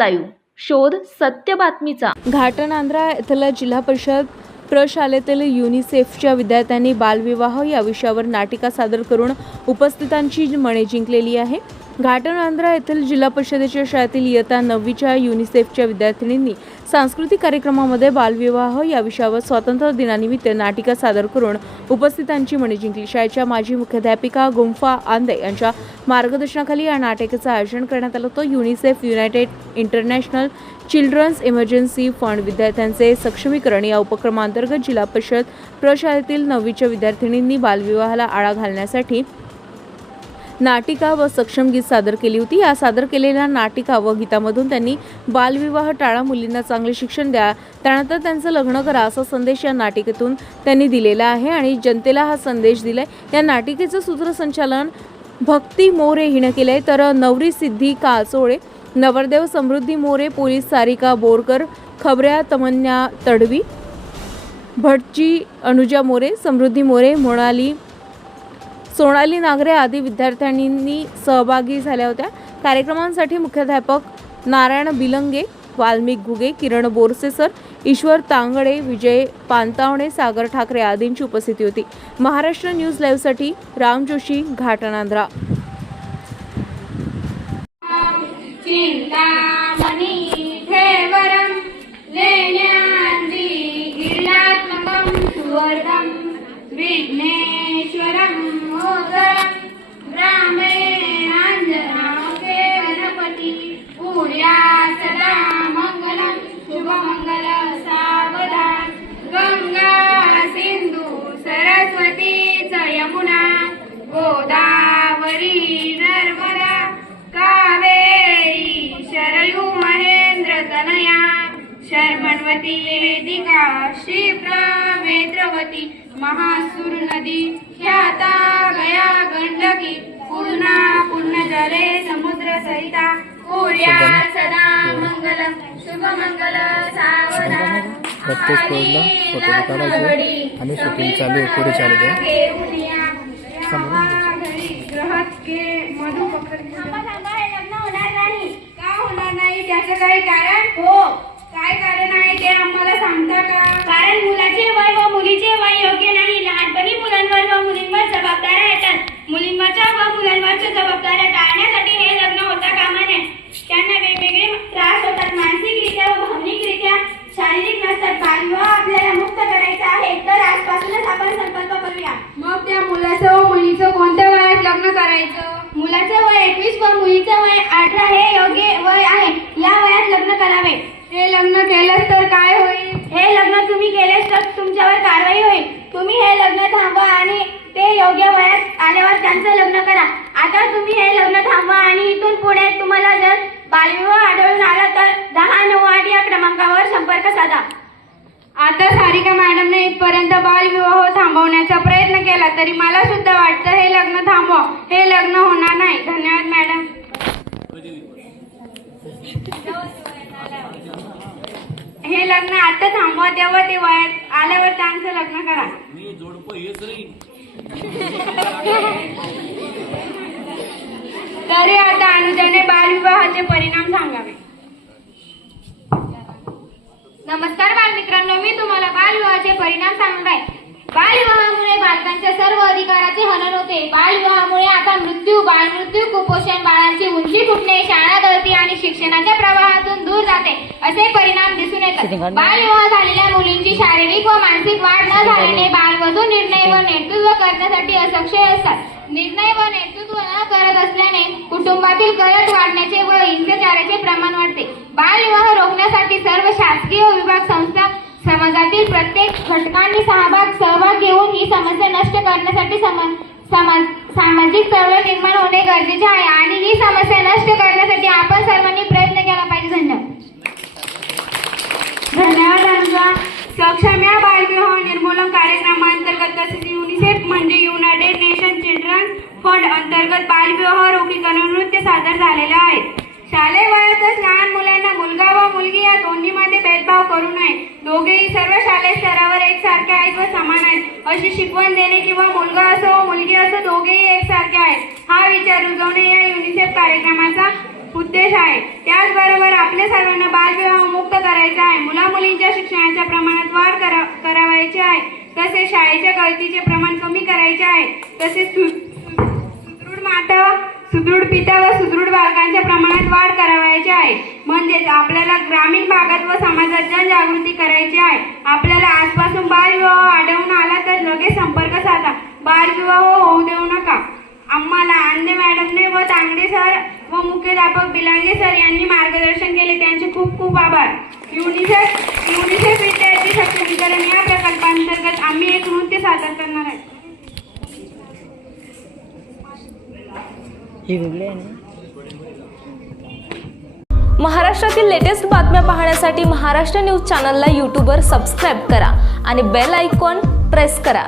Live शोध सत्य बातमीचा। घाटनांद्रा येथील जिल्हा परिषद प्रशालेतील युनिसेफच्या विद्यार्थ्यांनी बालविवाह या विषयावर नाटिका सादर करून उपस्थितांची मने जिंकलेली आहे। घाटनांद्रा येथील जिल्हा परिषदेच्या शाळेतील इयत्ता 9वीच्या युनिसेफच्या विद्यार्थिनींनी सांस्कृतिक कार्यक्रमामध्ये बालविवाह या विषयावर स्वातंत्र्य दिनानिमित्त नाटिका सादर करून उपस्थितांची मने जिंकली। शाळेच्या माजी मुख्याध्यापिका गुंफा आंदे यांच्या मार्गदर्शनाखाली या नाटिकेचं आयोजन करण्यात आलं होतं। UNICEF United International Children's Emergency Fund विद्यार्थ्यांचे सक्षमीकरण या उपक्रमांतर्गत जिल्हा परिषद प्रशालेतील 9वीच्या विद्यार्थिनींनी बालविवाहाला आळा घालण्यासाठी नाटिका व सक्षम गीत सादर केली होती। या सादर केलेल्या नाटिका व गीतामधून त्यांनी बालविवाह टाळा, मुलींना चांगले शिक्षण द्या, त्यानंतर त्यांचं लग्न करा असा संदेश या नाटिकेतून त्यांनी दिलेला आहे आणि जनतेला हा संदेश दिलाय। या नाटिकेचं सूत्रसंचालन भक्ती मोरे हिने केले, तर नवरी सिद्धी काचोळे, नवरदेव समृद्धी मोरे, पोलीस सारिका बोरकर, खबऱ्या तमन्या तडवी, भटजी अनुजा मोरे, समृद्धी मोरे, सोनाली नागरे आदी विद्यार्थ्यांनी सहभागी झाल्या होत्या। कार्यक्रमांसाठी मुख्याध्यापक नारायण बिलंगे, वाल्मिक घुगे, किरण बोरसेसर, ईश्वर तांगडे, विजय पानतावणे, सागर ठाकरे आदींची उपस्थिती होती। महाराष्ट्र न्यूज लाईव्हसाठी राम जोशी, घाटनांद्रा। विघ्नेश्वरं मोदरं रामेणाञ्जनाके गणपति पूर्या सदा मङ्गलं शुभमङ्गल सावधान गंगा सिंधु सरस्वती च यमुना गोदावरी नर्मदा कावेरी शरयू महेंद्र तनया शर्मण्वती वेदिका क्षिप्रवेत्रवती महासुर नदी ख्याता गया गंडकी पूर्णा पुण्यजले समुद्र सहिता पूर्या सदा मंगलम शुभमंगल सावधान प्रत्येक पोजला फोटो काढायचे आणि शूटिंग चालू आहे, पुढे चालू आहे। ग्रहात के मधु पकडले लग्न होणार नाही का होणार नाही त्याचं काही कारण हो काय कारण आहे ते आम्हाला सांगता का? कारण मुलाचे वय व मुलीचे वय योग्य नाही। लहानपणी मुलांवर व मुलींवर जबाबदाऱ्या येतात। मुलींवरच्या व मुलांवरच्या जबाबदाऱ्या टाळण्यासाठी हे लग्न होता कामा नये। त्यांना वेगवेगळे त्रास होतात, मानसिकरित्या व भावनिकरित्या, शारीरिक नसतात। बालविवाह आपल्याला मुक्त करायचा आहे, तर आजपासूनच आपण संकल्प करूया। मग त्या मुलाचं व मुलीचं कोणत्या वयात लग्न करायचं? मुलाचं वय 21 व मुलीचं वय 18 हे योग्य वय आहे। या वयात लग्न करावे। हे लग्न केलंस तर काय होईल? हे लग्न तुम्ही केलेस तर तुमच्यावर कारवाई होईल। तुम्ही हे लग्न थांबवा आणि ते योग्य वयात आल्यावर त्यांचं लग्न करा। आता तुम्ही हे लग्न थांबवा आणि इथून पुढे तुम्हाला जर बालविवाह आढळून आला तर 1098 या क्रमांकावर संपर्क साधा। आता सारिका मॅडमने इथपर्यंत बालविवाह थांबवण्याचा प्रयत्न केला, तरी मला सुद्धा वाटतं हे लग्न थांबवा। हे लग्न होणार नाही। धन्यवाद मॅडम। हे लग्न आता थांबवा, तेव्हा ते वयात आल्यावर त्यांचं लग्न करा। तरी आता अनुजाने बालविवाहाचे परिणाम सांगावे। नमस्कार बालमित्रांनो, मी तुम्हाला बालविवाहाचे परिणाम सांगणार आहे। बालविवाहामुळे बालकांच्या सर्व अधिकाराचे हनन होते। बालविवाहामुळे आता मृत्यू, बालमृत्यू, कुपोषण, बाळांची उंची फुटणे, शाळा गळती आणि शिक्षणाच्या प्रवाहातून दूर जाते असे परिणाम दिसून येतात। बालविवाह झालेल्या मुलींची शारीरिक व मानसिक वाढ न झाल्याने बालवधू निर्णय व नेतृत्व करण्यासाठी असक्षम असतात। निर्णय व नेतृत्व न करत असल्याने कुटुंबातील कलह वाढण्याचे व हिंसाचाराचे प्रमाण वाढते। बालविवाह रोखण्यासाठी सर्व शासकीय विभाग, संस्था, समाजातील प्रत्येक घटकांनी सहभाग घेऊन ही समस्या नष्ट करण्यासाठी सामाजिक चळवळ निर्माण होणे गरजेचे आहे आणि ही समस्या नष्ट करण्यासाठी आपण सर्वांनी प्रयत्न केला पाहिजे। धन्यवाद अनुजा। सक्षम या बालविवाह निर्मूलन कार्यक्रमांतर्गत तसेच युनिसेफ म्हणजे युनायटेड नेशन चिल्ड्रन्स फंड अंतर्गत बालविवाह रोखीकरण नृत्य सादर झालेले आहेत। शालेय वयातच लहान मुलांना मुलगा व मुलगी या दोन्हीमध्ये भेदभाव करू नये। दोघेही सर्व शालेय स्तरावर एकसारखे आहेत व समान आहेत अशी शिकवण देणे किंवा मुलगा असो व मुलगी असो दोघेही एकसारखे आहेत हा विचार रुजवणे या युनिसेफ कार्यक्रमाचा उद्देश आहे. त्याचबरोबर आपल्या सर्वांना बालविवाह मुक्त करायचा आहे. मुला-मुलींच्या शिक्षणाच्या प्रमाणात वाढ करावायची आहे. तसेच शाळेच्या गळतीचे प्रमाण कमी करायचे आहे. तसेच सुदृढ माता, सुदृढ पिता व सुदृढ बालकांच्या प्रमाणात वाढ करावायची आहे. म्हणजेच आपल्याला ग्रामीण भागात व समाजात जनजागृती करायची आहे. आपल्याला आजपासून बालविवाह आढळून आला तर लगेच संपर्क साधा. बालविवाह होऊ देऊ नका. आम्हाला अंदे मॅडमने व तांगडे सर व मुख्याध्यापक बिलांगे सर यांनी मार्गदर्शन केले, त्यांचे खूप खूप आभार. युनिसेफ विद्यार्थी सक्षमीकरण या प्रकल्पांतर्गत आम्ही एक नृत्य सादर करणार आहे. महाराष्ट्रातील लेटेस्ट बातम्या पाहण्यासाठी महाराष्ट्र न्यूज चॅनलला यूट्यूबवर सबस्क्राईब करा आणि बेल आयकॉन प्रेस करा.